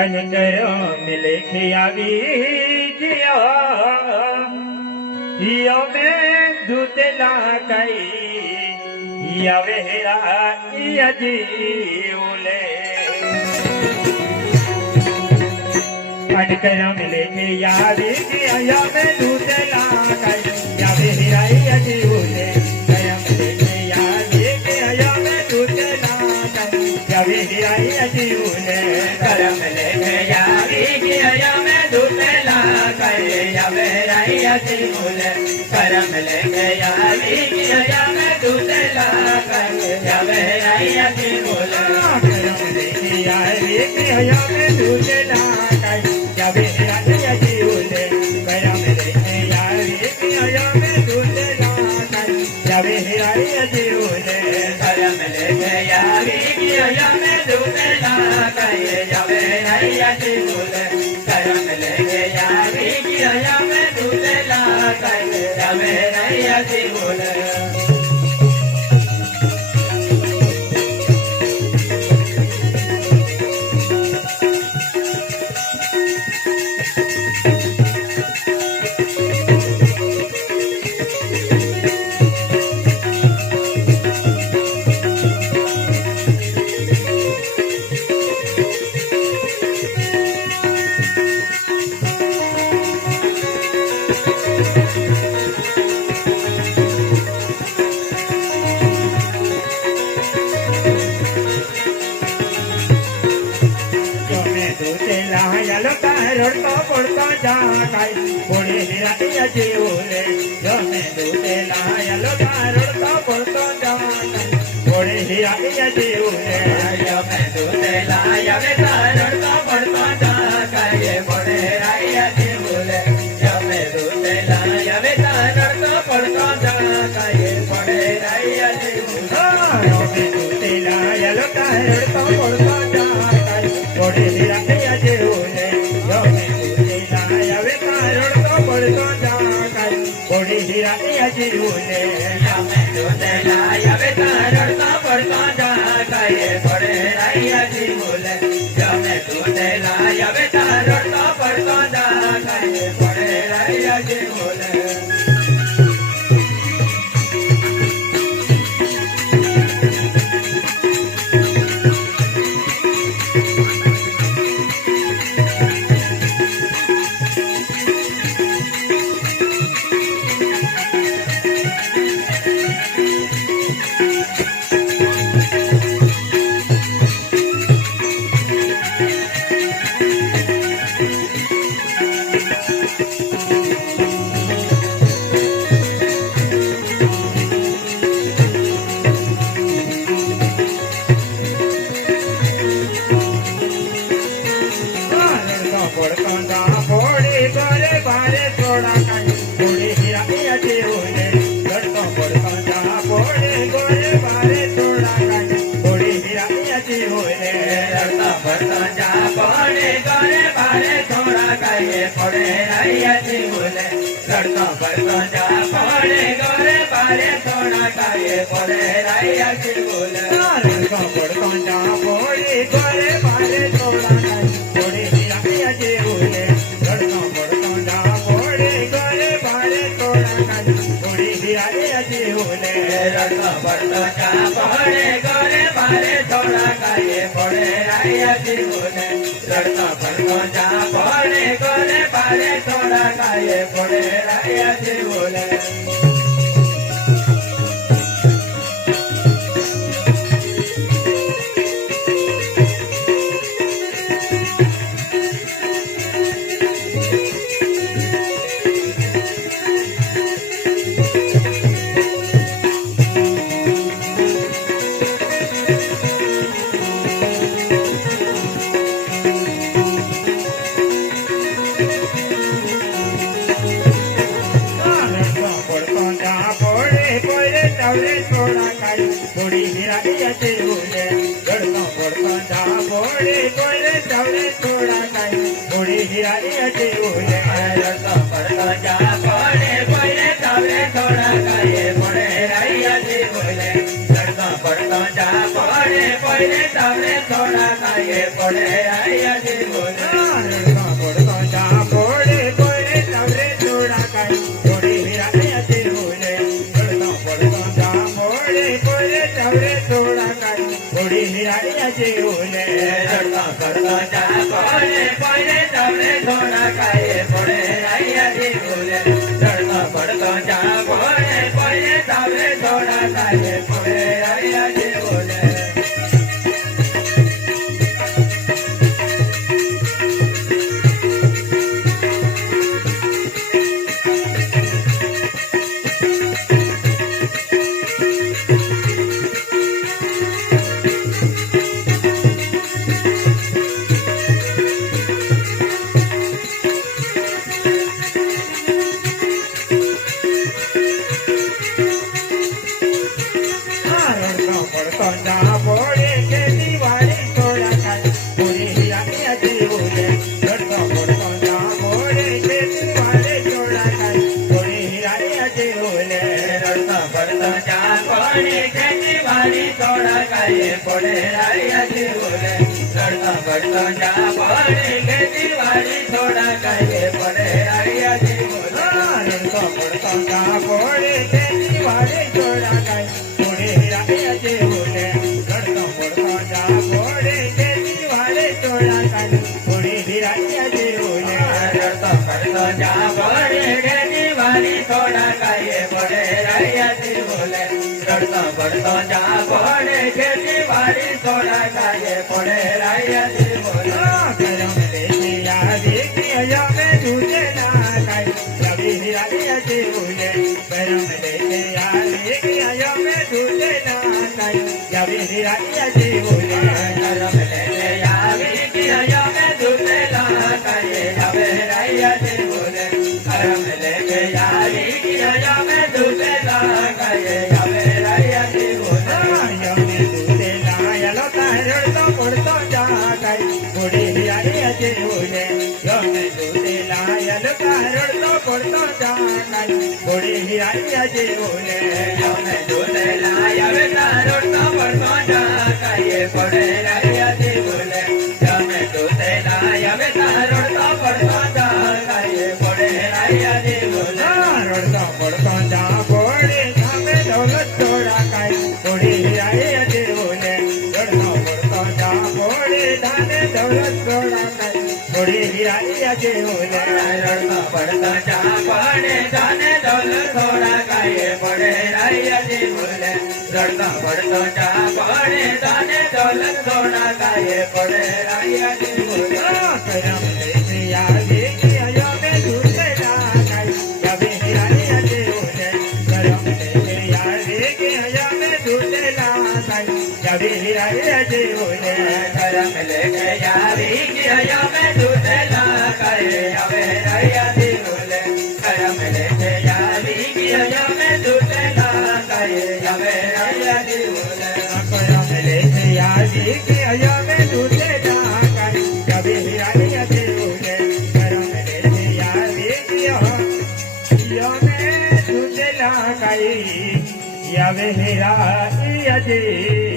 અનકરો મિલેખે આવી ગયા યો મે દૂતલા કઈ યવે હેરા યજી ઉલે અનકરો મિલેખે આવી ગયા યો મે દૂતલા કઈ યવે હેરા યજી ઉલે કયા મિલેખે આવી ગયા યો મે દૂતલા કઈ યવે હેરા યજી ઉલે करम लेके यारी की यम दुतला करे यवे रैया तिमुल करम लेके यारी की यम दुतला करे यवे रैया तिमुल करम लेके यारी की यम दुतला करे यवे रैया तिमुल करम लेके यारी की यम दुतला करे यवे रैया तिमुल करम लेके यारी की यम दुतला करे यवे रैया तिमुल करम लेके यारी की यम दुतला करे यवे रैया तिमुल રડતો પડતો જાકાય પોડે હિરાયા જીવલે જમે દૂધે લાયા રડતો પડતો જાકાય પોડે હિરાયા જીવલે જમે દૂધે લાયા રડતો પડતો જાકાય પોડે હિરાયા જીવલે જમે દૂધે લાયા રડતો પડતો જાકાય પોડે હિરાયા જીવલે જમે દૂધે લાયા રડતો પડતો જાકાય પોડે હિરાયા જીવલે પોડી હિરાયા જીવલે જમે દૂધે લાયા રડતો પડતો જાકાય પોડે હિરાયા જીવલે જમે દૂધે લાયા રડતો પડતો જાકાય પોડે હિરાયા જીવલે પડે રૈયા જીવલે લડતો પડતો જા પડે ગોરે બારે થોડા કાયે પડે રૈયા જીવલે લડતો પડતો જા પડે ગોરે બારે થોડા કાયે પડે રૈયા જીવલે લડતો પડતો જા પડે ગોરે બારે થોડા કાયે પડે રૈયા જીવલે લડતો પડતો જા પડે ગોરે બારે થોડા કાયે પડે રૈયા જીવલે લડતો પડતો જા પડે ગોરે બારે થોડા કાયે પડે રૈયા જીવલે થોડી હિરાયા જીવલે લડતો પડતો પોળે કોરે તવરે થોડા કાઈ થોડી હિરાની હતી ઓલે રડતો પડતો જા પડે પડે તાવરે થોડા કાયે પડે રૈયાજી બોલે રડતો પડતો જા પડે પડે તાવરે થોડા કાયે પડે રૈયાજી બોલે રડતો પડતો જા પોળે કોરે તવરે થોડા કાઈ થોડી હિરાની હતી ઓલે રડતો પડતો જા પોળે કોરે તવરે થોડા કાઈ થોડી હિરાની હતી ઓલે રડતો પડતો જા પડે પડે તાવરે થોડા કાયે પડે રૈયાજી બોલે રડતો પડતો જા પડે પડે તાવરે થોડા કાયે પડે રૈયાજી બોલે રડતો પડતો જા પોળે ખેતી વાડી થોડા કાઈ થોડી હિરાની હતી ઓલે રડતો પડતો જા પોળે ખેતી વાડી થોડા કાઈ થોડી હિરાની હતી ઓલે રડતો પડતો જા પડે ખેતીવાડી થોડા કાયે પડે રૈયાજી બોલે રડતો પડતો જા પડે ખેતીવાડી થોડા કાયે પડે રૈયાજી બોલે રડતો પડતો જા પોળે ખેતી વાડી થોડા કાઈ થોડી હિરાની હતી ઓલે રડતો પડતો જા પોળે ખેતી વાડી થોડા કાઈ થોડી હિરાની હતી ઓલે રડતો પડતો જા પડે ખેતીવાડી થોડા કાયે પડે રૈયાજી બોલે રડતો પડતો જા પડે ખેતીવાડી થોડા કાયે પડે રૈયાજી બોલે કરમ લેતી યાદી કે યમે તુજે ના કાઈ રવિ હિરાની હતી ઓલે કરમ લેતી યાદી કે યમે તુજે ના કાઈ રવિ હિરાની હતી ઓલે કરમ લેતે આવી કિયા મે દુતેલા કાયે હવે રૈયાજી બોલે કરમ લેતે આવી કિયા મે દુતેલા કાયે હવે રૈયાજી બોલે યમે તુજે લાયલો તારડતો પડતો જા કાઈ થોડી હિરાની હતી ઓલે યમે તુજે લાયલો તારડતો પડતો જા કાઈ થોડી હિરાની હતી ઓલે યમે દુતેલા આવે તારો તો પડતો જા કાયે પડે રૈયાજી બોલે યમે દુતેલા આવે તારો તો પડતો જા કાયે પડે રૈયાજી બોલે રડતો પડતો જા પોળે સામે દોલત થોડા કાઈ થોડી હિરાઈ હતી ઓલે રડતો પડતો જા પોળે ધાને દોલત થોડા કાઈ થોડી હિરાઈ હતી ઓલે રડતો પડતો જા પડે જાને દોલ થોડા કાયે પડે રૈયાજી બોલે રડતો પડતો જા પડે જાને દોલ થોડા કાયે પડે રૈયાજી બોલે કરમ લેતી યાદી કે યમે તુજે ના કાઈ રવિ હિરાઈ હતી ઓલે કરમ લેતી યાદી કે યમે તુજે ના કાઈ રવિ હિરાઈ હતી ઓલે કરમ લેકે યારી કિયા મે દુતેલા કાયે હવે રૈયાજી બોલે કરમ લેકે યારી કિયા મે દુતેલા કાયે હવે રૈયાજી બોલે કરમ લેતી યાદી કે યમે તુજે ના કાઈ રવિ હિરાઈ હતી ઓલે કરમ લેતી યાદી કે યમે તુજે ના કાઈ રવિ હિરાઈ હતી